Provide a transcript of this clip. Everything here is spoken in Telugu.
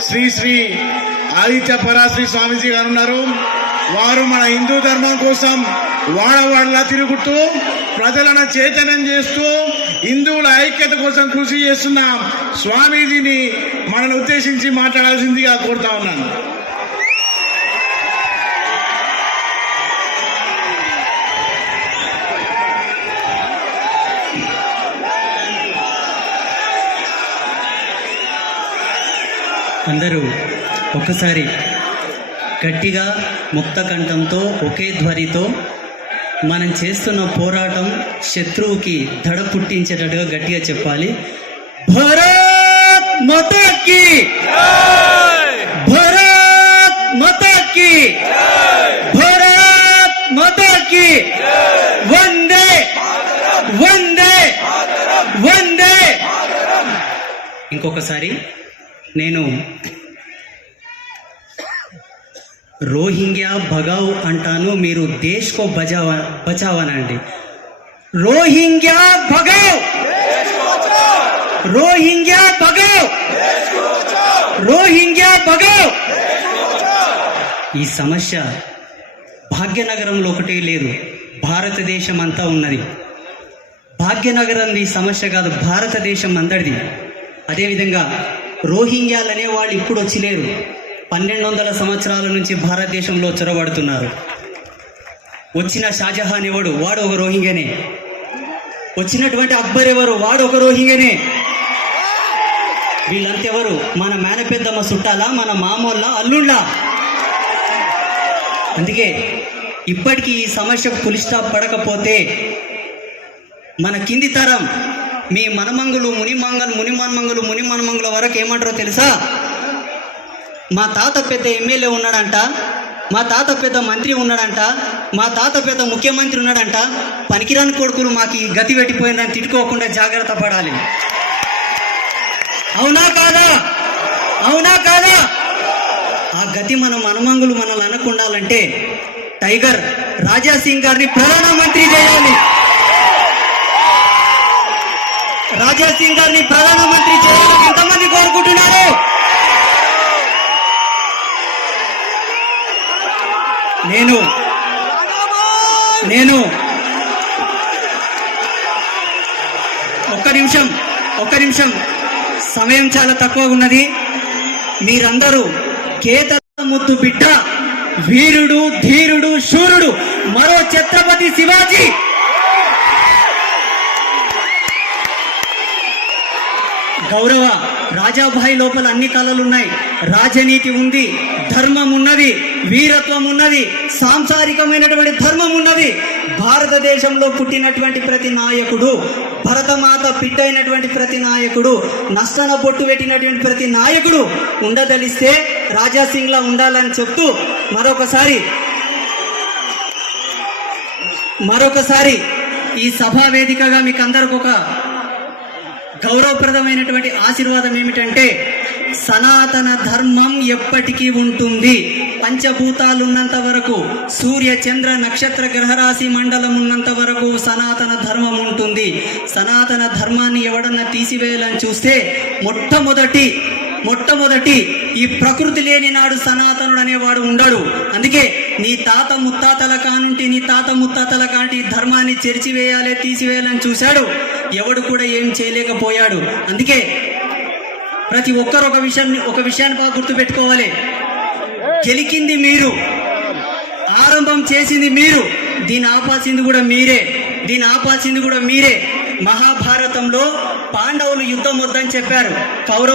శ్రీ శ్రీ ఆదిత్య పరాశ్రీ స్వామీజీ గారు ఉన్నారు. వారు మన హిందూ ధర్మం కోసం వాడవాడలా తిరుగుతూ ప్రజలను చైతన్యం చేస్తూ హిందువుల ఐక్యత కోసం కృషి చేస్తున్న స్వామీజీని మనల్ని ఉద్దేశించి మాట్లాడాల్సిందిగా కోరుతా ఉన్నాను. అందరూ ఒక్కసారి గట్టిగా ముక్త కంఠంతో ఒకే ధ్వనితో మనం చేస్తున్న పోరాటం శత్రువుకి దడ పుట్టించేటట్టుగా గట్టిగా చెప్పాలి. భరత్ మతకి భరత్ మతకి భరత్ మతకి వందే! వందే! వందే! ఇంకొకసారి నేను రోహింగ్యా భగావ్ అంటాను మీరు దేశ్ కో బచావ బచావనండి. రోహింగ్యా భగావ్! రోహింగ్యా భగావ్! రోహింగ్యా భగావ్! ఈ సమస్య భాగ్యనగరంలో ఒకటే లేదు భారతదేశం అంతా ఉన్నది. భాగ్యనగరం ఈ సమస్య కాదు భారతదేశం అందరిది. అదేవిధంగా రోహింగ్యాలు వాళ్ళు ఇప్పుడు వచ్చి లేరు. పన్నెండు వందల సంవత్సరాల నుంచి భారతదేశంలో చొరబడుతున్నారు. వచ్చిన షాజహాన్ ఎవడు? వాడు ఒక రోహింగ్యనే. వచ్చినటువంటి అక్బర్ ఎవరు? వాడు ఒక రోహింగ్యనే. వీళ్ళంతెవరు? మన మేనపెద్దమ్మ చుట్టాలా మన మామూళ్ళ? అల్లుళ్ళా? అందుకే ఇప్పటికీ ఈ సమస్య పులిస్టాప్ పడకపోతే మన కింది తరం మీ మనమంగులు మునిమంగలు ముని మనమంగులు ముని మనమంగుల వరకు ఏమంటారో తెలుసా? మా తాత పెద్ద ఎమ్మెల్యే ఉన్నాడంట మా తాత పెద్ద మంత్రి ఉన్నాడంట మా తాత పెద్ద ముఖ్యమంత్రి ఉన్నాడంట పనికిరాని కొడుకులు మాకు ఈ గతి పెట్టిపోయిందని తిట్టుకోకుండా జాగ్రత్త పడాలి. అవునా కాదా? అవునా కాదా? ఆ గతి మన మనమంగులు మనల్ని అనకుండాలంటే టైగర్ రాజా సింగ్ గారిని ప్రధానమంత్రి చేయాలి రాజా సింగ్ గారిని ప్రధానమంత్రి చేయాలని ఎంతమంది కోరుకుంటున్నారు? నేను నేను ఒక్క నిమిషం ఒక్క నిమిషం. సమయం చాలా తక్కువ ఉన్నది. మీరందరూ కేత ముద్దు బిడ్డ వీరుడు ధీరుడు శూరుడు మరో ఛత్రపతి శివాజీ. గౌరవ రాజాభాయి లోపల అన్ని కళలున్నాయి. రాజనీతి ఉంది ధర్మం ఉన్నది వీరత్వం ఉన్నది సాంసారికమైనటువంటి ధర్మం ఉన్నది భారతదేశంలో పుట్టినటువంటి ప్రతి నాయకుడు భరతమాత పిట్టైనటువంటి ప్రతి నాయకుడు నష్టన పొట్టు పెట్టినటువంటి ప్రతి నాయకుడు ఉండదలిస్తే రాజా ఉండాలని చెప్తూ మరొకసారి మరొకసారి ఈ సభా వేదికగా మీకు అందరికి ఒక గౌరవప్రదమైనటువంటి ఆశీర్వాదం ఏమిటంటే సనాతన ధర్మం ఎప్పటికీ ఉంటుంది. పంచభూతాలు ఉన్నంత వరకు సూర్య చంద్ర నక్షత్ర గ్రహరాశి మండలం ఉన్నంత వరకు సనాతన ధర్మం ఉంటుంది. సనాతన ధర్మాన్ని ఎవడన్నా తీసివేయాలని చూస్తే మొట్టమొదటి మొట్టమొదటి ఈ ప్రకృతి లేని నాడు సనాతనుడు అనేవాడు ఉండడు. అందుకే నీ తాత ముత్తాతల కానుంటి నీ తాత ముత్తాతల కాంటి ధర్మాన్ని చెరిచివేయాలి తీసివేయాలని చూశాడు. ఎవడు కూడా ఏం చేయలేకపోయాడు. అందుకే ప్రతి ఒక్కరు ఒక విషయాన్ని ఒక విషయాన్ని బాగా గుర్తుపెట్టుకోవాలి గెలికింది మీరు. ఆరంభం చేసింది మీరు. దీన్ని ఆపాల్సింది కూడా మీరే. దీన్ని ఆపాల్సింది కూడా మీరే. మహాభారతంలో పాండవులు యుద్ధం వద్దని చెప్పారు. కౌరవ